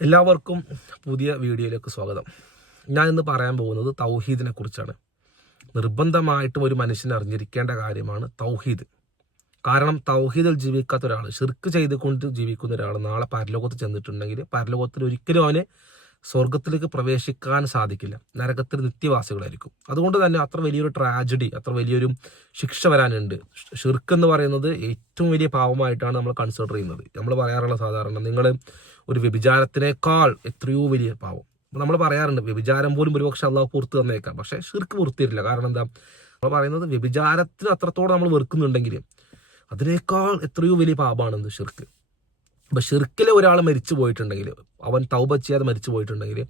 എല്ലാവർക്കും പുതിയ വീഡിയോയിലേക്ക് സ്വാഗതം. ഞാൻ ഇന്ന് പറയാൻ പോകുന്നത് തൗഹീദിനെ കുറിച്ചാണ്. നിർബന്ധമായിട്ടും ഒരു മനുഷ്യൻ അറിഞ്ഞിരിക്കേണ്ട കാര്യമാണ് തൗഹീദ്. കാരണം തൗഹീദിൽ ജീവിക്കാത്ത ഒരാൾ ഷിർക്ക് ചെയ്തുകൊണ്ട് ജീവിക്കുന്ന ഒരാൾ നാളെ പരലോകത്ത് ചെന്നിട്ടുണ്ടെങ്കിൽ പരലോകത്തിൽ ഒരിക്കലും അവന് സ്വർഗത്തിലേക്ക് പ്രവേശിക്കാൻ സാധിക്കില്ല. നരകത്തിൽ നിത്യവാസികളായിരിക്കും. അതുകൊണ്ട് തന്നെ അത്ര വലിയൊരു ട്രാജഡി അത്ര വലിയൊരു ശിക്ഷ വരാനുണ്ട്. ഷിർക്ക് എന്ന് പറയുന്നത് ഏറ്റവും വലിയ പാവമായിട്ടാണ് നമ്മൾ കൺസിഡർ ചെയ്യുന്നത്. നമ്മൾ പറയാറുള്ള സാധാരണ നിങ്ങൾ ഒരു വ്യഭിചാരത്തിനേക്കാൾ എത്രയോ വലിയ പാവം നമ്മൾ പറയാറുണ്ട് വ്യഭിചാരം പോലും ഒരുപക്ഷെ അള്ളാഹു പുറത്ത് തന്നേക്കാം. പക്ഷേ ഷിർക്ക് പുറത്തു തരില്ല കാരണം എന്താ? നമ്മൾ പറയുന്നത് വ്യഭിചാരത്തിന് അത്രത്തോളം നമ്മൾ വെറുക്കുന്നുണ്ടെങ്കിൽ അതിനേക്കാൾ എത്രയോ വലിയ പാപമാണെന്ന് ഷിർക്ക് അപ്പൊ ഷിർക്കിലെ ഒരാൾ മരിച്ചു പോയിട്ടുണ്ടെങ്കിൽ അവൻ തൗബ ചെയ്യാതെ മരിച്ചു പോയിട്ടുണ്ടെങ്കിൽ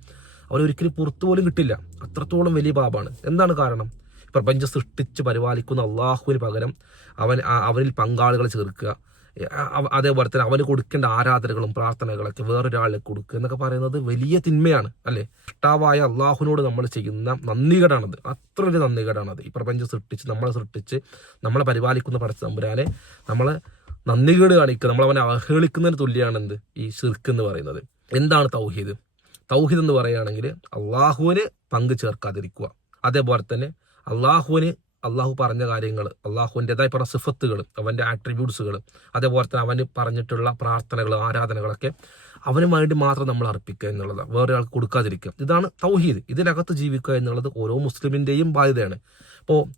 അവൻ ഒരിക്കലും പുറത്തു പോലും കിട്ടില്ല. അത്രത്തോളം വലിയ പാപമാണ് എന്താണ് കാരണം? പ്രപഞ്ചം സൃഷ്ടിച്ച് പരിപാലിക്കുന്ന അള്ളാഹുവിന് പകരം അവൻ അവരിൽ പങ്കാളികളെ ചേർക്കുക. അതേപോലെ തന്നെ അവന് കൊടുക്കേണ്ട ആരാധനകളും പ്രാർത്ഥനകളൊക്കെ വേറൊരാളെ കൊടുക്കുക എന്നൊക്കെ പറയുന്നത് വലിയ തിന്മയാണ് അല്ലേ? ഇഷ്ടാവായ അള്ളാഹുവിനോട് നമ്മൾ ചെയ്യുന്ന നന്ദികേടാണത്. അത്ര ഒരു നന്ദികേടാണത്. ഈ പ്രപഞ്ചം സൃഷ്ടിച്ച് നമ്മളെ സൃഷ്ടിച്ച് നമ്മളെ പരിപാലിക്കുന്ന പടച്ച തമ്പുരാനെ നമ്മളെ നന്ദികേട് കാണിക്കുക നമ്മൾ അവനെ അവഹേളിക്കുന്നതിന് തുല്യമാണ് എന്ത് ഈ ഷിർക്ക് എന്ന് പറയുന്നത്. എന്താണ് തൗഹീദ്? തൗഹീദ് എന്ന് പറയുകയാണെങ്കിൽ അള്ളാഹുവിന് പങ്ക് ചേർക്കാതിരിക്കുക. അതേപോലെ തന്നെ അള്ളാഹുവിന് അള്ളാഹു പറഞ്ഞ കാര്യങ്ങൾ അള്ളാഹുവിന്റെതായ പറഞ്ഞ സിഫത്തുകൾ അവന്റെ ആട്രിബ്യൂട്ട്സുകൾ അതേപോലെ തന്നെ അവന് പറഞ്ഞിട്ടുള്ള പ്രാർത്ഥനകൾ ആരാധനകളൊക്കെ അവന് വേണ്ടി മാത്രം നമ്മൾ അർപ്പിക്കുക എന്നുള്ളതാണ്. വേറൊരാൾക്ക് കൊടുക്കാതിരിക്കുക. ഇതാണ് തൗഹീദ്. ഇതിനകത്ത് ജീവിക്കുക എന്നുള്ളത് ഓരോ മുസ്ലിമിന്റെയും ബാധ്യതയാണ്. അപ്പോൾ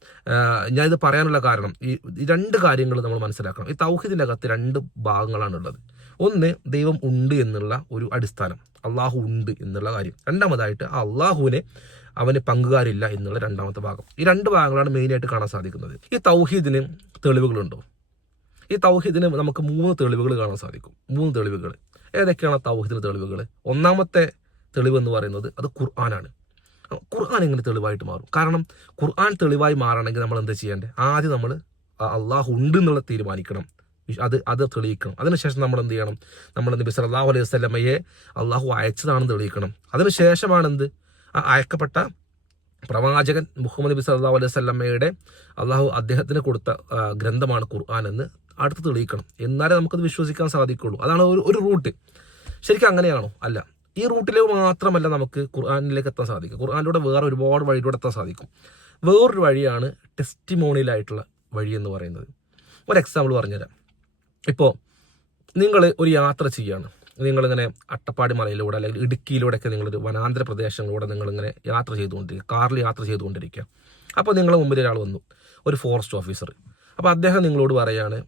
ഞാനിത് പറയാനുള്ള കാരണം ഈ രണ്ട് കാര്യങ്ങൾ നമ്മൾ മനസ്സിലാക്കണം. ഈ തൗഹീദിനകത്ത് രണ്ട് ഭാഗങ്ങളാണുള്ളത്. ഒന്ന് ദൈവം ഉണ്ട് എന്നുള്ള ഒരു അടിസ്ഥാനം. അള്ളാഹു ഉണ്ട് എന്നുള്ള കാര്യം. രണ്ടാമതായിട്ട് ആ അള്ളാഹുവിനെ അവന് പങ്കുകാരില്ല എന്നുള്ള രണ്ടാമത്തെ ഭാഗം. ഈ രണ്ട് ഭാഗങ്ങളാണ് മെയിനായിട്ട് കാണാൻ സാധിക്കുന്നത്. ഈ തൗഹീദിന് തെളിവുകളുണ്ടോ? ഈ തൗഹീദിന് നമുക്ക് മൂന്ന് തെളിവുകൾ കാണാൻ സാധിക്കും. മൂന്ന് തെളിവുകൾ. ഏതൊക്കെയാണ് തൗഹീദിന് തെളിവുകൾ? ഒന്നാമത്തെ തെളിവ് എന്ന് പറയുന്നത് അത് ഖുർആനാണ്. ഖുർആൻ എങ്ങനെ തെളിവായിട്ട് മാറും? കാരണം ഖുർആൻ തെളിവായി മാറണമെങ്കിൽ നമ്മൾ എന്താ ചെയ്യേണ്ടത് ആദ്യം നമ്മൾ അള്ളാഹു ഉണ്ട് എന്നുള്ള തീരുമാനിക്കണം. അത് അത് തെളിയിക്കണം. അതിനുശേഷം നമ്മൾ എന്ത് ചെയ്യണം? നമ്മൾ നബി സല്ലല്ലാഹു അലൈഹി സ്വലമയെ അള്ളാഹു അയച്ചതാണെന്ന് തെളിയിക്കണം. അതിനുശേഷമാണ് എന്ത്? അയക്കപ്പെട്ട പ്രവാചകൻ മുഹമ്മദ് നബി സല്ലാ അലൈഹി വസല്ലമയുടെ അള്ളാഹു അദ്ദേഹത്തിന് കൊടുത്ത ഗ്രന്ഥമാണ് ഖുർആൻ എന്ന് അടുത്ത് തെളിയിക്കണം. എന്നാലേ നമുക്കത് വിശ്വസിക്കാൻ സാധിക്കുള്ളൂ. അതാണ് ഒരു ഒരു റൂട്ട്. ശരിക്കും അങ്ങനെയാണോ? അല്ല. ഈ റൂട്ടിലേക്ക് മാത്രമല്ല നമുക്ക് ഖുർആാനിലേക്ക് എത്താൻ സാധിക്കും. ഖുർആാനിലൂടെ വേറെ ഒരുപാട് വഴിയിലൂടെ എത്താൻ സാധിക്കും. വേറൊരു വഴിയാണ് ടെസ്റ്റിമോണിയലായിട്ടുള്ള വഴി എന്ന് പറയുന്നത്. ഒരു എക്സാമ്പിൾ പറഞ്ഞുതരാം. ഇപ്പോൾ നിങ്ങൾ ഒരു യാത്ര ചെയ്യാണ്. നിങ്ങളിങ്ങനെ അട്ടപ്പാടി മലയിലൂടെ അല്ലെങ്കിൽ ഇടുക്കിയിലൂടെയൊക്കെ നിങ്ങളൊരു വനാന്തര പ്രദേശങ്ങളിലൂടെ നിങ്ങളിങ്ങനെ യാത്ര ചെയ്തുകൊണ്ടിരിക്കുക. കാറിൽ യാത്ര ചെയ്തുകൊണ്ടിരിക്കുക. അപ്പോൾ നിങ്ങളുടെ മുമ്പിൽ ഒരാൾ വന്നു. ഒരു ഫോറസ്റ്റ് ഓഫീസർ അപ്പോൾ അദ്ദേഹം നിങ്ങളോട് പറയാണ്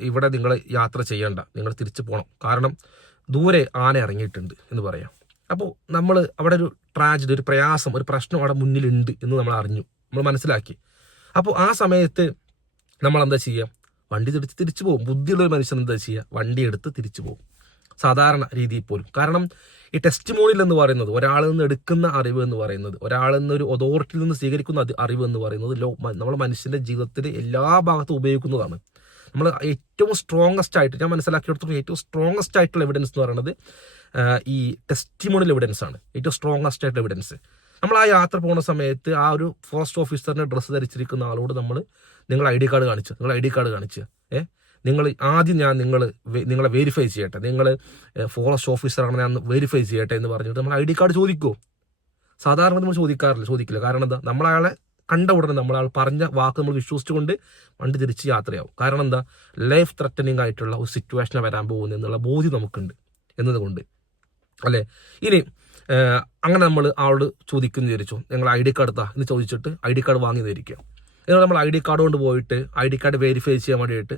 ഇവിടെ നിങ്ങൾ യാത്ര ചെയ്യേണ്ട. നിങ്ങൾ തിരിച്ചു പോകണം കാരണം ദൂരെ ആന ഇറങ്ങിയിട്ടുണ്ട് എന്ന് പറയാം. അപ്പോൾ നമ്മൾ അവിടെ ഒരു ട്രാജഡി ഒരു പ്രയാസം ഒരു പ്രശ്നം അവിടെ മുന്നിലുണ്ട് എന്ന് നമ്മൾ അറിഞ്ഞു. നമ്മൾ മനസ്സിലാക്കി. അപ്പോൾ ആ സമയത്ത് നമ്മൾ എന്താ ചെയ്യുക? വണ്ടി തിരിച്ച് തിരിച്ചു പോകും. ബുദ്ധിയുള്ള ഒരു മനുഷ്യൻ എന്താ ചെയ്യുക? വണ്ടി എടുത്ത് തിരിച്ചു പോകും. സാധാരണ രീതിയിൽ പോലും. കാരണം ഈ ടെസ്റ്റ് മോണിൽ എന്ന് പറയുന്നത് ഒരാളിൽ നിന്ന് എടുക്കുന്ന അറിവ് എന്ന് പറയുന്നത് ഒരാളിൽ നിന്ന് ഒരു അതോറിറ്റിയിൽ നിന്ന് സ്വീകരിക്കുന്ന അറിവ് എന്ന് പറയുന്നത് ലോ നമ്മൾ മനുഷ്യന്റെ ജീവിതത്തിൽ എല്ലാ ഭാഗത്തും ഉപയോഗിക്കുന്നതാണ്. നമ്മൾ ഏറ്റവും സ്ട്രോങ്സ്റ്റ് ആയിട്ട് ഞാൻ മനസ്സിലാക്കിയെടുത്തോളം ഏറ്റവും സ്ട്രോങ്സ്റ്റ് ആയിട്ടുള്ള എവിഡൻസ് എന്ന് പറയുന്നത് ഈ ടെസ്റ്റിമോണിയൽ എവിഡൻസ് ആണ്. ഏറ്റവും സ്ട്രോങ്സ്റ്റ് ആയിട്ടുള്ള എവിഡൻസ് നമ്മൾ ആ യാത്ര പോകുന്ന സമയത്ത് ആ ഒരു ഫോറസ്റ്റ് ഓഫീസറിന്റെ ഡ്രസ്സ് ധരിച്ചിരിക്കുന്ന ആളോട് നമ്മൾ നിങ്ങൾ ഐ ഡി കാർഡ് കാണിച്ചു നിങ്ങൾ ഐ ഡി കാർഡ് കാണിച്ചു ഏ? നിങ്ങൾ ആദ്യം ഞാൻ നിങ്ങൾ നിങ്ങളെ വെരിഫൈ ചെയ്യട്ടെ. നിങ്ങൾ ഫോറസ്റ്റ് ഓഫീസറാണ് ഞാൻ വെരിഫൈ ചെയ്യട്ടെ എന്ന് പറഞ്ഞിട്ട് നമ്മൾ ഐ ഡി കാർഡ് ചോദിക്കുമോ സാധാരണ നമ്മൾ ചോദിക്കാറില്ല ചോദിക്കില്ല. കാരണം എന്താ? നമ്മളയാളെ കണ്ട ഉടനെ നമ്മൾ പറഞ്ഞ വാക്ക് നമ്മൾ വിശ്വസിച്ചുകൊണ്ട് വണ്ടി തിരിച്ച് യാത്രയാവും. കാരണം എന്താ? ലൈഫ് ത്രെറ്റനിങ് ആയിട്ടുള്ള ഒരു സിറ്റുവേഷൻ വരാൻ പോകുന്നു എന്നുള്ള ബോധ്യം നമുക്കുണ്ട് എന്നതുകൊണ്ട്. അല്ലേ? ഇനി അങ്ങനെ നമ്മൾ ആളോട് ചോദിക്കുന്നു വിചാരിച്ചു? നിങ്ങൾ ഐ ഡി കാർഡ് എന്ന് ചോദിച്ചിട്ട് ഐ ഡി കാർഡ് വാങ്ങി തരിക്കുക എന്നാൽ നമ്മൾ ഐ ഡി കാർഡ് കൊണ്ട് പോയിട്ട് ഐ ഡി കാർഡ് വെരിഫൈ ചെയ്യാൻ വേണ്ടിയിട്ട്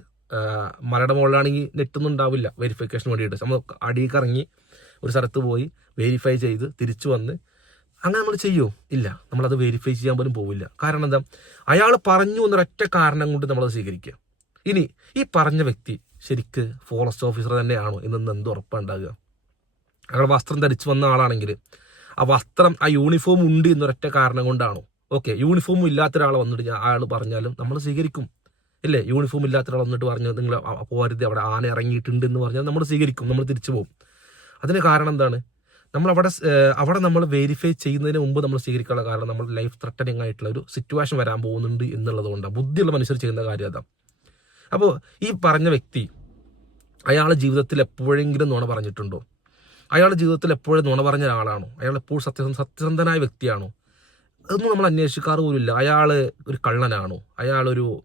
മലയുടെ മുകളിലാണെങ്കിൽ നെറ്റൊന്നും ഉണ്ടാവില്ല വെരിഫിക്കേഷൻ വേണ്ടിയിട്ട്. നമ്മൾ അടിയിൽ കറങ്ങി ഒരു സ്ഥലത്ത് പോയി വെരിഫൈ ചെയ്ത് തിരിച്ചു വന്ന് അങ്ങനെ നമ്മൾ ചെയ്യുമോ ഇല്ല. നമ്മളത് വെരിഫൈ ചെയ്യാൻ പോലും പോവില്ല. കാരണം എന്താ? അയാൾ പറഞ്ഞു എന്നൊരൊറ്റ കാരണം കൊണ്ട് നമ്മളത് സ്വീകരിക്കുക. ഇനി ഈ പറഞ്ഞ വ്യക്തി ശരിക്ക് ഫോറസ്റ്റ് ഓഫീസർ തന്നെയാണോ എന്നൊന്ന് എന്ത് ഉറപ്പുണ്ടാകുക അയാൾ വസ്ത്രം ധരിച്ചു വന്ന ആളാണെങ്കിൽ ആ വസ്ത്രം ആ യൂണിഫോം ഉണ്ട് എന്നൊരൊറ്റ കാരണം കൊണ്ടാണോ? ഓക്കെ യൂണിഫോം ഇല്ലാത്ത ഒരാൾ വന്നിട്ട് അയാൾ പറഞ്ഞാലും നമ്മൾ സ്വീകരിക്കും. ഇല്ലേ? യൂണിഫോം ഇല്ലാത്ത ഒരാൾ വന്നിട്ട് പറഞ്ഞു നിങ്ങൾ പോരുത് അവിടെ ആന ഇറങ്ങിയിട്ടുണ്ട് എന്ന് പറഞ്ഞാൽ നമ്മൾ സ്വീകരിക്കും നമ്മൾ തിരിച്ചു പോകും. അതിന് കാരണം എന്താണ്? നമ്മൾ അവിടെ അവിടെ നമ്മൾ വെരിഫൈ ചെയ്യുന്നതിന് മുമ്പ് നമ്മൾ സ്വീകരിക്കാനുള്ള കാരണം നമ്മൾ ലൈഫ് ത്രട്ടനിങ് ആയിട്ടുള്ള ഒരു സിറ്റുവേഷൻ വരാൻ പോകുന്നുണ്ട് എന്നുള്ളത് കൊണ്ടാണ് ബുദ്ധിയുള്ള മനുഷ്യർ ചെയ്യുന്ന കാര്യം അതാ. അപ്പോൾ ഈ പറഞ്ഞ വ്യക്തി അയാളുടെ ജീവിതത്തിൽ എപ്പോഴെങ്കിലും നുണ പറഞ്ഞിട്ടുണ്ടോ? അയാളുടെ ജീവിതത്തിൽ എപ്പോഴും നുണ പറഞ്ഞ ഒരാളാണോ? അയാൾ എപ്പോഴും സത്യസന്ധ സത്യസന്ധനായ വ്യക്തിയാണോ? അതൊന്നും നമ്മൾ അന്വേഷിക്കാറ് പോലുമില്ല. അയാൾ ഒരു കള്ളനാണോ? അയാളൊരു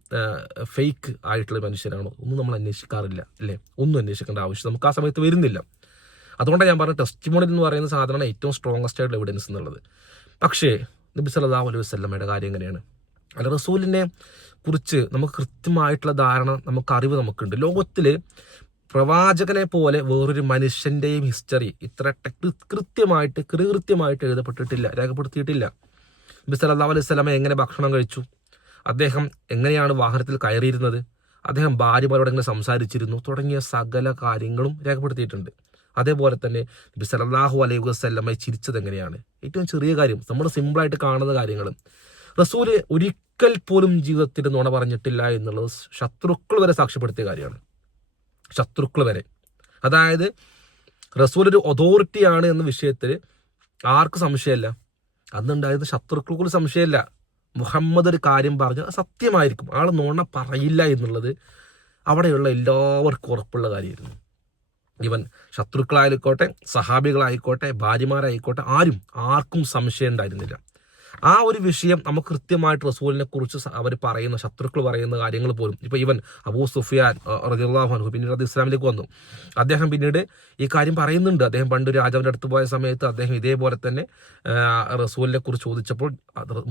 ഫേക്ക് ആയിട്ടുള്ള മനുഷ്യനാണോ? ഒന്നും നമ്മൾ അന്വേഷിക്കാറില്ല അല്ലേ? ഒന്നും അന്വേഷിക്കേണ്ട ആവശ്യം നമുക്ക് ആ സമയത്ത് വരുന്നില്ല. അതുകൊണ്ടാണ് ഞാൻ പറഞ്ഞ ടെസ്റ്റ് ടെസ്റ്റിമോണിൽ എന്ന് പറയുന്ന സാധനമാണ് ഏറ്റവും സ്ട്രോങ്സ്റ്റ് ആയിട്ടുള്ള എവിഡൻസ് എന്നുള്ളത്. പക്ഷേ നബി സല്ലല്ലാഹു അലൈഹി വസല്ലമയുടെ കാര്യം എങ്ങനെയാണ്? അല്ല റസൂലിനെ കുറിച്ച് നമുക്ക് കൃത്യമായിട്ടുള്ള ധാരണ നമുക്ക് അറിവ് നമുക്കുണ്ട്. ലോകത്തിൽ പ്രവാചകനെ പോലെ വേറൊരു മനുഷ്യന്റെയും ഹിസ്റ്ററി ഇത്ര കൃത്യമായിട്ട് കൃത്യമായിട്ട് എഴുതപ്പെട്ടിട്ടില്ല രേഖപ്പെടുത്തിയിട്ടില്ല. നബി സല്ലാ അലൈഹി വസല്ലമ എങ്ങനെ ഭക്ഷണം കഴിച്ചു? അദ്ദേഹം എങ്ങനെയാണ് വാഹനത്തിൽ കയറിയിരുന്നത്? അദ്ദേഹം ഭാര്യമാരോട് എങ്ങനെ സംസാരിച്ചിരുന്നു? തുടങ്ങിയ സകല കാര്യങ്ങളും രേഖപ്പെടുത്തിയിട്ടുണ്ട്. അതേപോലെ തന്നെ നബി സല്ലാഹു അലൈഹി വസ്ലമെ ചിരിച്ചത് എങ്ങനെയാണ്? ഏറ്റവും ചെറിയ കാര്യം നമ്മൾ സിമ്പിളായിട്ട് കാണുന്ന കാര്യങ്ങൾ. റസൂൽ ഒരിക്കൽ പോലും ജീവിതത്തിൽ നുണ പറഞ്ഞിട്ടില്ല എന്നുള്ളത് ശത്രുക്കൾ വരെ സാക്ഷ്യപ്പെടുത്തിയ കാര്യമാണ്. ശത്രുക്കൾ വരെ. അതായത് റസൂൽ ഒരു അതോറിറ്റിയാണ് എന്ന വിഷയത്തിൽ ആർക്കും സംശയമല്ല. അന്നുണ്ടായത് ശത്രുക്കൾക്ക് സംശയമില്ല. മുഹമ്മദ് ഒരു കാര്യം പറഞ്ഞാൽ അത് സത്യമായിരിക്കും. ആൾ നോണ പറയില്ല എന്നുള്ളത് അവിടെയുള്ള എല്ലാവർക്കും ഉറപ്പുള്ള കാര്യമായിരുന്നു. ഇവൻ ശത്രുക്കളായിക്കോട്ടെ സഹാബികളായിക്കോട്ടെ ഭാര്യമാരായിക്കോട്ടെ ആരും ആർക്കും സംശയം ഉണ്ടായിരുന്നില്ല. ആ ഒരു വിഷയം നമുക്ക് കൃത്യമായിട്ട് റസൂലിനെ കുറിച്ച് അവർ പറയുന്ന ശത്രുക്കൾ പറയുന്ന കാര്യങ്ങൾ പോലും. ഇപ്പൊ ഇവൻ അബൂ സുഫിയാൻ റജിള്ളാഹു പിന്നീട് അത് ഇസ്ലാമിലേക്ക് വന്നു. അദ്ദേഹം പിന്നീട് ഈ കാര്യം പറയുന്നുണ്ട്. അദ്ദേഹം പണ്ട് രാജാവിന്റെ അടുത്ത് പോയ സമയത്ത് അദ്ദേഹം ഇതേപോലെ തന്നെ റസൂലിനെ കുറിച്ച് ചോദിച്ചപ്പോൾ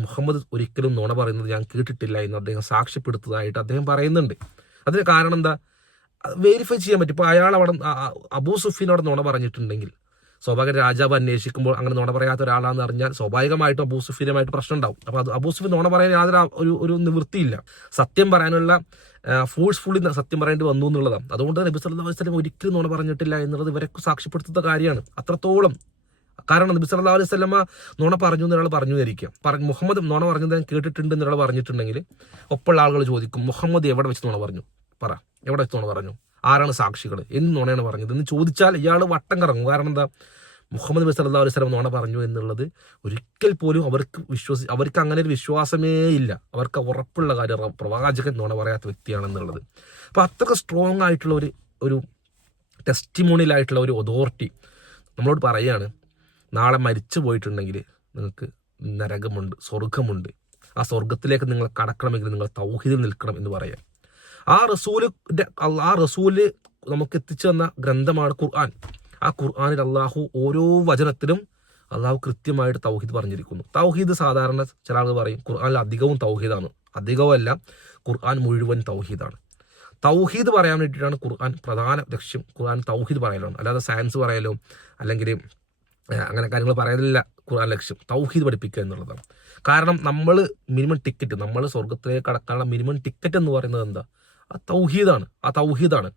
മുഹമ്മദ് ഒരിക്കലും നുണ പറയുന്നത് ഞാൻ കേട്ടിട്ടില്ല എന്ന് അദ്ദേഹം സാക്ഷ്യപ്പെടുത്തതായിട്ട് അദ്ദേഹം പറയുന്നുണ്ട്. അതിന് കാരണം എന്താ? വെരിഫൈ ചെയ്യാൻ പറ്റും. ഇപ്പോൾ അയാൾ അവിടെ അബൂ സുഫീൻ അവിടെ നുണ പറഞ്ഞിട്ടുണ്ടെങ്കിൽ സ്വാഭാവിക രാജാവ് അന്വേഷിക്കുമ്പോൾ അങ്ങനെ നോണ പറയാത്ത ഒരാളാണെന്ന് അറിഞ്ഞാൽ സ്വാഭാവികമായിട്ടും അബൂ സുഫീനുമായിട്ട് പ്രശ്നം ഉണ്ടാവും അപ്പോൾ അത് അബൂ നുണ പറയാൻ യാതൊരു ഒരു ഒരു നിവൃത്തിയില്ല. സത്യം പറയാനുള്ള ഫോഴ്സ്ഫുള്ളി സത്യം പറയേണ്ടി വന്നു എന്നുള്ളതാണ്. അതുകൊണ്ട് തന്നെ നബി സല്ലാ വസല്ലം ഒരിക്കലും നുണ പറഞ്ഞിട്ടില്ല എന്നുള്ളത് ഇവരൊക്കെ സാക്ഷ്യപ്പെടുത്തുന്ന കാര്യമാണ്. അത്രത്തോളം. കാരണം നബി സല്ലാ അലൈഹി സ്വലമ നുണ പറഞ്ഞു എന്നൊരാൾ പറഞ്ഞു ധരിക്കാം പറഞ്ഞു മുഹമ്മദ് നുണ പറഞ്ഞത് ഞാൻ കേട്ടിട്ടുണ്ട് എന്നൊരാൾ പറഞ്ഞിട്ടുണ്ടെങ്കിൽ ഒപ്പമുള്ള ആളുകൾ ചോദിക്കും മുഹമ്മദ് എവിടെ വെച്ച് നുണ പറഞ്ഞു? പറ. എവിടെ വെച്ച് നുണ പറഞ്ഞു? ആരാണ് സാക്ഷികൾ? എന്ന് നുണയാണ് പറഞ്ഞത്. എന്ന് ചോദിച്ചാൽ ഇയാൾ വട്ടം കറങ്ങും. കാരണം എന്താ? മുഹമ്മദ് നബി സല്ലല്ലാഹു അലൈഹി വസല്ലം നുണ പറഞ്ഞു എന്നുള്ളത് ഒരിക്കൽ പോലും അവർക്ക് വിശ്വസി അവർക്ക് അങ്ങനെ ഒരു വിശ്വാസമേ ഇല്ല. അവർക്ക് ഉറപ്പുള്ള കാര്യം പ്രവാചകൻ നുണ പറയാത്ത വ്യക്തിയാണെന്നുള്ളത് അപ്പോൾ അത്രയ്ക്ക് സ്ട്രോങ് ആയിട്ടുള്ള ഒരു ഒരു ടെസ്റ്റിമോണിയലായിട്ടുള്ള ഒരു അതോറിറ്റി നമ്മളോട് പറയാണ് നാളെ മരിച്ചു പോയിട്ടുണ്ടെങ്കിൽ നിങ്ങൾക്ക് നരകമുണ്ട് സ്വർഗമുണ്ട് ആ സ്വർഗത്തിലേക്ക് നിങ്ങൾ കടക്കണമെങ്കിൽ നിങ്ങൾ തൗഹീദിൽ നിൽക്കണം എന്ന് പറയാം. ആ റസൂൽ ആ റസൂൽ നമുക്ക് എത്തിച്ചു തന്ന ഗ്രന്ഥമാണ് ഖുർആൻ. ആ ഖുർആാനിൽ അള്ളാഹു ഓരോ വചനത്തിലും അള്ളാഹു കൃത്യമായിട്ട് തൗഹീദ് പറഞ്ഞിരിക്കുന്നു. തൗഹീദ് സാധാരണ ചില ആളുകൾ പറയും ഖുർആാനിൽ അധികവും തൗഹീദാണ്. അധികവുമല്ല ഖുർആൻ മുഴുവൻ തൗഹീദാണ്. തൗഹീദ് പറയാൻ വേണ്ടിയിട്ടാണ് ഖുർആൻ പ്രധാന ലക്ഷ്യം. ഖുർആൻ തൗഹീദ് പറയലാണ്. അല്ലാതെ സയൻസ് പറയാലോ അല്ലെങ്കിൽ അങ്ങനെ കാര്യങ്ങൾ പറയാനില്ല ഖുർആൻ ലക്ഷ്യം. തൗഹീദ് പഠിപ്പിക്കുക എന്നുള്ളതാണ്. കാരണം നമ്മൾ മിനിമം ടിക്കറ്റ് നമ്മൾ സ്വർഗത്തിലേക്ക് കടക്കാനുള്ള മിനിമം ടിക്കറ്റ് എന്ന് പറയുന്നത് എന്താ? തൗഹീദാണ്. ആ തൗഹീദാണ്.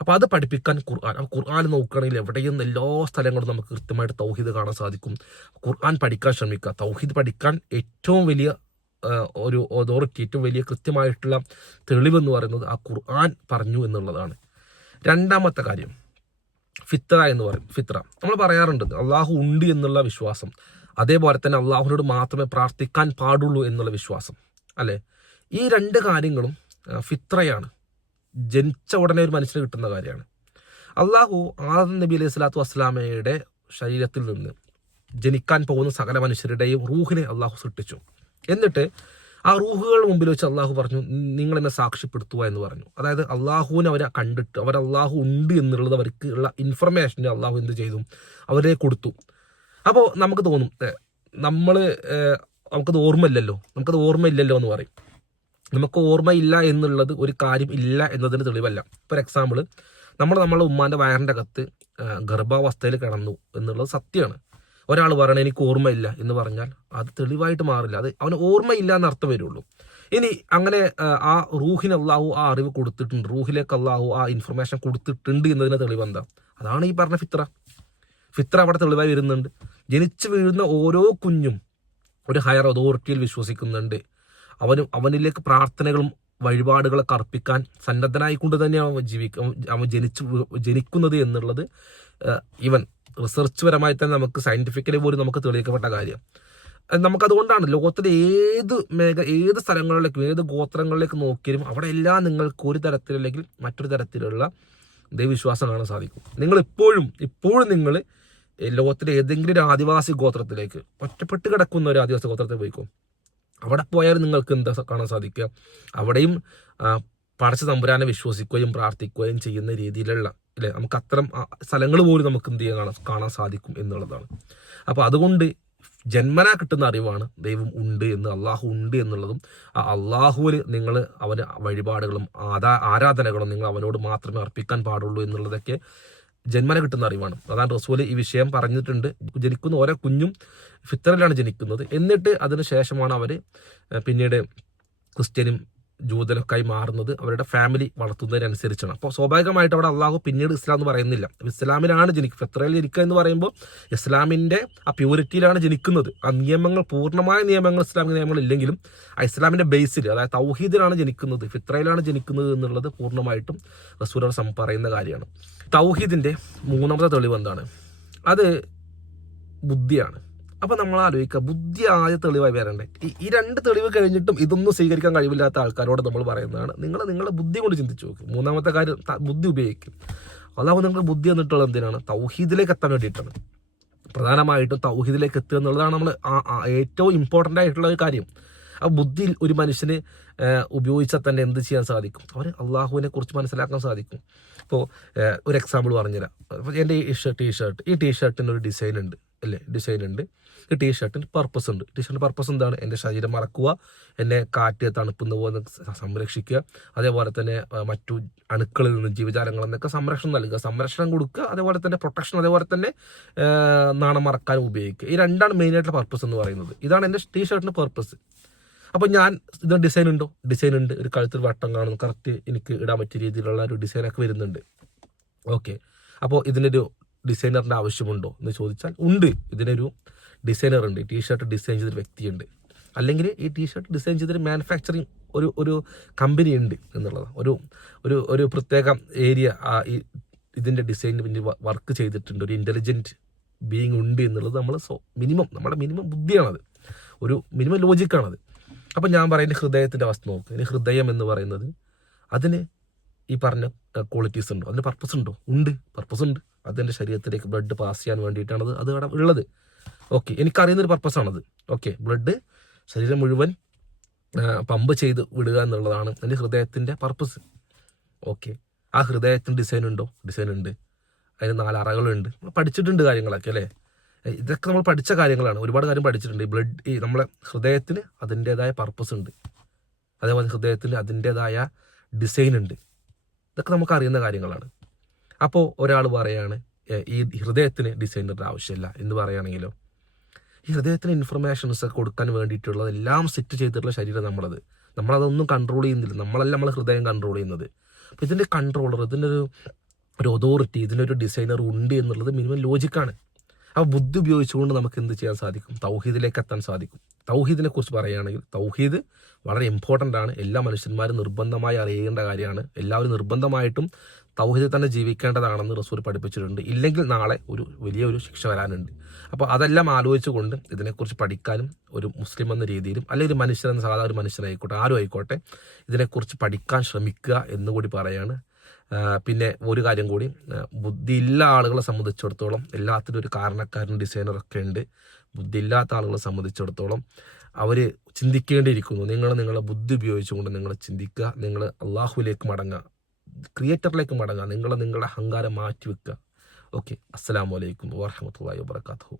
അപ്പോൾ അത് പഠിപ്പിക്കാൻ ഖുർആൻ. ഖുർആൻ നോക്കുകയാണെങ്കിൽ എവിടെയും എല്ലാ സ്ഥലങ്ങളും നമുക്ക് കൃത്യമായിട്ട് തൗഹീദ് കാണാൻ സാധിക്കും. ഖുർആൻ പഠിക്കാൻ ശ്രമിക്കുക. തൗഹീദ് പഠിക്കാൻ ഏറ്റവും വലിയ ഒരു അതോറിറ്റി ഏറ്റവും വലിയ കൃത്യമായിട്ടുള്ള തെളിവെന്ന് പറയുന്നത് ആ ഖുർആൻ പറഞ്ഞു എന്നുള്ളതാണ്. രണ്ടാമത്തെ കാര്യം ഫിത്ര എന്ന് പറയും. ഫിത്ര. നമ്മൾ പറയാറുണ്ട് അള്ളാഹു ഉണ്ട് എന്നുള്ള വിശ്വാസം. അതേപോലെ തന്നെ അള്ളാഹുവിനോട് മാത്രമേ പ്രാർത്ഥിക്കാൻ പാടുള്ളൂ എന്നുള്ള വിശ്വാസം. അല്ലേ? ഈ രണ്ട് കാര്യങ്ങളും ഫിത്രയാണ്. ജനിച്ച ഉടനെ ഒരു മനുഷ്യന് കിട്ടുന്ന കാര്യമാണ്. അള്ളാഹു ആദം നബി അലൈഹി സ്വലാത്തു വസ്സലാമയുടെ ശരീരത്തിൽ നിന്ന് ജനിക്കാൻ പോകുന്ന സകല മനുഷ്യരുടെയും റൂഹിനെ അള്ളാഹു സൃഷ്ടിച്ചു. എന്നിട്ട് ആ റൂഹുകൾ മുമ്പിൽ വെച്ച് അള്ളാഹു പറഞ്ഞു നിങ്ങൾ എന്നെ സാക്ഷ്യപ്പെടുത്തുക എന്ന് പറഞ്ഞു. അതായത് അള്ളാഹുവിനെ അവരെ കണ്ടിട്ട് അവർ അള്ളാഹു ഉണ്ട് എന്നുള്ളത് അവർക്ക് ഉള്ള ഇൻഫർമേഷൻ അള്ളാഹു എന്ത് ചെയ്തു? അവരെ കൊടുത്തു. അപ്പോൾ നമുക്ക് തോന്നും നമ്മൾ നമുക്കത് ഓർമ്മയില്ലല്ലോ. നമുക്കത് ഓർമ്മയില്ലല്ലോ എന്ന് പറയും. നമുക്ക് ഓർമ്മയില്ല എന്നുള്ളത് ഒരു കാര്യം ഇല്ല എന്നതിന് തെളിവല്ല. ഫോർ എക്സാമ്പിൾ നമ്മൾ നമ്മളെ ഉമ്മാന്റെ വയറിന്റെ അകത്ത് ഗർഭാവസ്ഥയിൽ കിടന്നു എന്നുള്ളത് സത്യമാണ്. ഒരാൾ പറയണ എനിക്ക് ഓർമ്മയില്ല എന്ന് പറഞ്ഞാൽ അത് തെളിവായിട്ട് മാറില്ല. അത് അവന് ഓർമ്മയില്ല എന്ന് അർത്ഥം വരുള്ളൂ. ഇനി അങ്ങനെ ആ, റൂഹിന് അള്ളാഹു ആ അറിവ് കൊടുത്തിട്ടുണ്ട്. റൂഹിലേക്ക് അള്ളാഹു ആ ഇൻഫർമേഷൻ കൊടുത്തിട്ടുണ്ട് എന്നതിന് തെളിവ് എന്താ? അതാണ് ഈ പറഞ്ഞ ഫിത്ര. ഫിത്ര അവിടെ തെളിവായി വരുന്നുണ്ട്. ജനിച്ചു വീഴുന്ന ഓരോ കുഞ്ഞും ഒരു ഹയർ അതോറിറ്റിയിൽ വിശ്വസിക്കുന്നുണ്ട്. അവനും അവനിലേക്ക് പ്രാർത്ഥനകളും വഴിപാടുകളൊക്കെ അർപ്പിക്കാൻ സന്നദ്ധനായിക്കൊണ്ട് തന്നെയാണ് അവൻ ജീവിക്ക അവൻ- ജനിച്ചു ജനിക്കുന്നത് എന്നുള്ളത് ഇവൻ റിസർച്ച് പരമായി തന്നെ നമുക്ക് സയന്റിഫിക്കലി പോലും നമുക്ക് തെളിയിക്കപ്പെട്ട കാര്യം. നമുക്കതുകൊണ്ടാണ് ലോകത്തിലെ ഏത് മേഖ ഏത് സ്ഥലങ്ങളിലേക്കും ഏത് ഗോത്രങ്ങളിലേക്ക് നോക്കിയാലും അവിടെ എല്ലാം നിങ്ങൾക്ക് ഒരു തരത്തിലല്ലെങ്കിൽ മറ്റൊരു തരത്തിലുള്ള ദൈവവിശ്വാസം കാണാൻ സാധിക്കും. നിങ്ങൾ ഇപ്പോഴും ഇപ്പോഴും നിങ്ങൾ ലോകത്തിലെ ഏതെങ്കിലും ഒരു ആദിവാസി ഗോത്രത്തിലേക്ക് ഒറ്റപ്പെട്ട് കിടക്കുന്ന ഒരു ആദിവാസി ഗോത്രത്തിൽ പോയിക്കോ. അവിടെ പോയാൽ നിങ്ങൾക്ക് എന്താ കാണാൻ സാധിക്കുക? അവിടെയും പടച്ച തമ്പുരാനെ വിശ്വസിക്കുകയും പ്രാർത്ഥിക്കുകയും ചെയ്യുന്ന രീതിയിലുള്ള അല്ലെ? നമുക്ക് അത്തരം സ്ഥലങ്ങൾ പോലും നമുക്ക് എന്ത് ചെയ്യാൻ കാണാൻ സാധിക്കും എന്നുള്ളതാണ്. അപ്പോൾ അതുകൊണ്ട് ജന്മന കിട്ടുന്ന അറിവാണ് ദൈവം ഉണ്ട് എന്ന് അള്ളാഹു ഉണ്ട് എന്നുള്ളതും ആ അള്ളാഹുവിൽ നിങ്ങൾ അവന് വഴിപാടുകളും ആരാധനകളും നിങ്ങൾ അവനോട് മാത്രമേ അർപ്പിക്കാൻ പാടുള്ളൂ എന്നുള്ളതൊക്കെ ജന്മന കിട്ടുന്ന അറിവാണ്. അതാണ് റസൂൽ ഈ വിഷയം പറഞ്ഞിട്ടുണ്ട്. ജനിക്കുന്ന ഓരോ കുഞ്ഞും ഫിത്തറിലാണ് ജനിക്കുന്നത്. എന്നിട്ട് അതിനുശേഷമാണ് അവർ പിന്നീട് ക്രിസ്ത്യനും ജൂതനൊക്കെയായി മാറുന്നത് അവരുടെ ഫാമിലി വളർത്തുന്നതിനനുസരിച്ചാണ്. അപ്പോൾ സ്വാഭാവികമായിട്ട് അവിടെ അള്ളാഹു പിന്നീട് ഇസ്ലാം എന്ന് പറയുന്നില്ല. ഇസ്ലാമിലാണ് ജനിക്കുക. ഫിത്രയിൽ ജനിക്കുക എന്ന് പറയുമ്പോൾ ഇസ്ലാമിന്റെ ആ പ്യൂരിറ്റിയിലാണ് ജനിക്കുന്നത്. ആ നിയമങ്ങൾ പൂർണമായ നിയമങ്ങൾ ഇസ്ലാമിക നിയമങ്ങൾ ഇല്ലെങ്കിലും ആ ഇസ്ലാമിന്റെ ബേസിൽ അതായത് തൗഹീദിലാണ് ജനിക്കുന്നത്. ഫിത്രയിലാണ് ജനിക്കുന്നത് എന്നുള്ളത് പൂർണമായിട്ടും റസൂൽ പറയുന്ന കാര്യമാണ്. തൗഹീദിന്റെ മൂന്നാമത്തെ തെളിവ് എന്താണ്? അത് ബുദ്ധിയാണ്. അപ്പൊ നമ്മൾ ആലോചിക്കുക ബുദ്ധി ആദ്യ തെളിവായി വരണ്ടേ? ഈ രണ്ട് തെളിവ് കഴിഞ്ഞിട്ടും ഇതൊന്നും സ്വീകരിക്കാൻ കഴിവില്ലാത്ത ആൾക്കാരോട് നമ്മൾ പറയുന്നതാണ്. നിങ്ങൾ നിങ്ങളുടെ ബുദ്ധി കൊണ്ട് ചിന്തിച്ചു നോക്കും. മൂന്നാമത്തെ കാര്യം ബുദ്ധി ഉപയോഗിക്കും. അതാവുമ്പോൾ നിങ്ങൾക്ക് ബുദ്ധി എന്നിട്ടുള്ളത് എന്തിനാണ്? തൗഹീദിലേക്ക് എത്താൻ വേണ്ടിയിട്ടാണ്. പ്രധാനമായിട്ടും തൗഹീദിലേക്ക് എത്തുക എന്നുള്ളതാണ് നമ്മൾ ഏറ്റവും ഇമ്പോർട്ടന്റ് ആയിട്ടുള്ള ഒരു കാര്യം. ആ ബുദ്ധി ഒരു മനുഷ്യന് ഉപയോഗിച്ചാൽ തന്നെ എന്ത് ചെയ്യാൻ സാധിക്കും? അവന് അള്ളാഹുവിനെ കുറിച്ച് മനസ്സിലാക്കാൻ സാധിക്കും. ഇപ്പോൾ ഒരു എക്സാമ്പിൾ പറഞ്ഞുതരാം. അപ്പോൾ എന്റെ ഈ ഷർട്ട് ഈ ടീ ഒരു ഡിസൈൻ ഉണ്ട്. അല്ലേ? ഡിസൈൻ ഉണ്ട്. ഈ ടീ ഷർട്ടിന് പർപ്പസ് ഉണ്ട്. ടീ ഷർട്ടിന് പർപ്പസ് എന്താണ്? എന്റെ ശരീരം മറക്കുക എന്നെ കാറ്റ് തണുപ്പുന്ന പോലെ സംരക്ഷിക്കുക അതേപോലെ തന്നെ മറ്റു അണുക്കളിൽ നിന്നും ജീവജാലങ്ങളിൽ നിന്നൊക്കെ സംരക്ഷണം നൽകുക. സംരക്ഷണം കൊടുക്കുക അതേപോലെ തന്നെ പ്രൊട്ടക്ഷൻ അതേപോലെ തന്നെ നാണം മറക്കാൻ ഉപയോഗിക്കുക. ഈ രണ്ടാണ് മെയിനായിട്ടുള്ള പർപ്പസ് എന്ന് പറയുന്നത്. ഇതാണ് എന്റെ ടീ ഷർട്ടിന് പർപ്പസ് അപ്പോൾ ഞാൻ ഇത് ഡിസൈൻ ഉണ്ടോ? ഡിസൈൻ ഉണ്ട്. ഒരു കഴുത്തിൽ വട്ടം കാണുന്നു. കറക്റ്റ് എനിക്ക് ഇടാൻ പറ്റിയ രീതിയിലുള്ള ഒരു ഡിസൈനൊക്കെ വരുന്നുണ്ട്. ഓക്കെ അപ്പോൾ ഇതിനൊരു ഡിസൈനറിന്റെ ആവശ്യമുണ്ടോ എന്ന് ചോദിച്ചാൽ ഉണ്ട്. ഇതിനൊരു ഡിസൈനർ ഉണ്ട്. ടീ ഷർട്ട് ഡിസൈൻ ചെയ്തൊരു വ്യക്തിയുണ്ട്. അല്ലെങ്കിൽ ഈ ടീ ഷർട്ട് ഡിസൈൻ ചെയ്തൊരു മാനുഫാക്ചറിങ് ഒരു ഒരു കമ്പനി ഉണ്ട് എന്നുള്ളതാണ്. ഒരു ഒരു ഒരു പ്രത്യേക ഏരിയ ഈ ഇതിന്റെ ഡിസൈനിന് പിന്നിൽ വർക്ക് ചെയ്തിട്ടുണ്ട്. ഒരു ഇന്റലിജന്റ് ബീങ് ഉണ്ട് എന്നുള്ളത് നമ്മൾ സോ മിനിമം നമ്മുടെ മിനിമം ബുദ്ധിയാണത്. ഒരു മിനിമം ലോജിക്കാണത് അപ്പം ഞാൻ പറയുന്നത് ഹൃദയത്തിന്റെ അവസ്ഥ നോക്ക്. ഇനി ഹൃദയം എന്ന് പറയുന്നത് അതിന് ഈ പറഞ്ഞ ക്വാളിറ്റീസ് ഉണ്ടോ? അതിന് പർപ്പസ് ഉണ്ടോ? ഉണ്ട്. പർപ്പസ് ഉണ്ട്. അതിന്റെ ശരീരത്തിലേക്ക് ബ്ലഡ് പാസ് ചെയ്യാൻ വേണ്ടിയിട്ടാണത്. അത് ഉള്ളത്. ഓക്കെ എനിക്കറിയുന്നൊരു പർപ്പസാണത് ഓക്കെ ബ്ലഡ് ശരീരം മുഴുവൻ പമ്പ് ചെയ്ത് വിടുക എന്നുള്ളതാണ് എന്റെ ഹൃദയത്തിന്റെ പർപ്പസ് ഓക്കെ ആ ഹൃദയത്തിന് ഡിസൈൻ ഉണ്ടോ? ഡിസൈൻ ഉണ്ട്. അതിന് നാല് അറകളുണ്ട്. നമ്മൾ പഠിച്ചിട്ടുണ്ട് കാര്യങ്ങളൊക്കെ അല്ലേ? ഇതൊക്കെ നമ്മൾ പഠിച്ച കാര്യങ്ങളാണ്. ഒരുപാട് കാര്യം പഠിച്ചിട്ടുണ്ട്. ഈ ബ്ലഡ് ഈ നമ്മളെ ഹൃദയത്തിന് അതിന്റേതായ പർപ്പസ് ഉണ്ട്. അതേപോലെ ഹൃദയത്തിന് അതിന്റേതായ ഡിസൈൻ ഉണ്ട്. ഇതൊക്കെ നമുക്ക് അറിയുന്ന കാര്യങ്ങളാണ്. അപ്പോൾ ഒരാൾ പറയാണ് ഈ ഹൃദയത്തിന് ഡിസൈനറുടെ ആവശ്യമില്ല എന്ന് പറയുകയാണെങ്കിലോ ഹൃദയത്തിന് ഇൻഫർമേഷൻസ് കൊടുക്കാൻ വേണ്ടിയിട്ടുള്ളത് എല്ലാം സെറ്റ് ചെയ്തിട്ടുള്ള ശരീരം നമ്മളത്. നമ്മളതൊന്നും കൺട്രോൾ ചെയ്യുന്നില്ല. നമ്മളല്ല നമ്മൾ ഹൃദയം കൺട്രോൾ ചെയ്യുന്നത്. അപ്പോൾ ഇതിന്റെ കൺട്രോളർ ഇതിന്റെ ഒരു ഒരു അതോറിറ്റി ഇതിനൊരു ഡിസൈനർ ഉണ്ട് എന്നുള്ളത് മിനിമം ലോജിക്കാണ് ആ ബുദ്ധി ഉപയോഗിച്ചുകൊണ്ട് നമുക്ക് എന്ത് ചെയ്യാൻ സാധിക്കും? തൗഹീദിലേക്ക് എത്താൻ സാധിക്കും. തൗഹീദിനെ കുറിച്ച് പറയുകയാണെങ്കിൽ തൗഹീദ് വളരെ ഇമ്പോർട്ടന്റ് ആണ്. എല്ലാ മനുഷ്യന്മാരും നിർബന്ധമായി അറിയേണ്ട കാര്യമാണ്. എല്ലാവരും നിർബന്ധമായിട്ടും തൗഹീദിൽ തന്നെ ജീവിക്കേണ്ടതാണെന്ന് റസൂൽ പഠിപ്പിച്ചിട്ടുണ്ട്. ഇല്ലെങ്കിൽ നാളെ ഒരു വലിയൊരു ശിക്ഷ വരാനുണ്ട്. അപ്പോൾ അതെല്ലാം ആലോചിച്ചുകൊണ്ട് ഇതിനെക്കുറിച്ച് പഠിക്കാനും ഒരു മുസ്ലിം എന്ന രീതിയിലും അല്ലെങ്കിൽ ഒരു മനുഷ്യൻ എന്ന സാധാരണ ഒരു മനുഷ്യനായിക്കോട്ടെ ആരും ആയിക്കോട്ടെ ഇതിനെക്കുറിച്ച് പഠിക്കാൻ ശ്രമിക്കുക എന്നുകൂടി പറയാണ്. പിന്നെ ഒരു കാര്യം കൂടി ബുദ്ധി ബുദ്ധിയില്ല ആളുകളെ സംബന്ധിച്ചിടത്തോളം എല്ലാത്തിനും ഒരു കാരണക്കാരൻ ഡിസൈനറൊക്കെ ഉണ്ട്. ബുദ്ധി ഇല്ലാത്ത ആളുകളെ സംബന്ധിച്ചിടത്തോളം അവർ ചിന്തിക്കേണ്ടിയിരിക്കുന്നു. നിങ്ങൾ നിങ്ങളുടെ ബുദ്ധി ഉപയോഗിച്ചുകൊണ്ട് നിങ്ങൾ ചിന്തിക്കുക. നിങ്ങൾ അള്ളാഹുവിലേക്ക് മടങ്ങുക. ക്രിയേറ്ററിലേക്ക് മടങ്ങുക. നിങ്ങൾ നിങ്ങളുടെ അഹങ്കാരം മാറ്റി വെക്കുക ഓക്കെ. അസ്സാം വലൈക്കും വാഹമത്തല്ലാ വാബർക്കാത്തു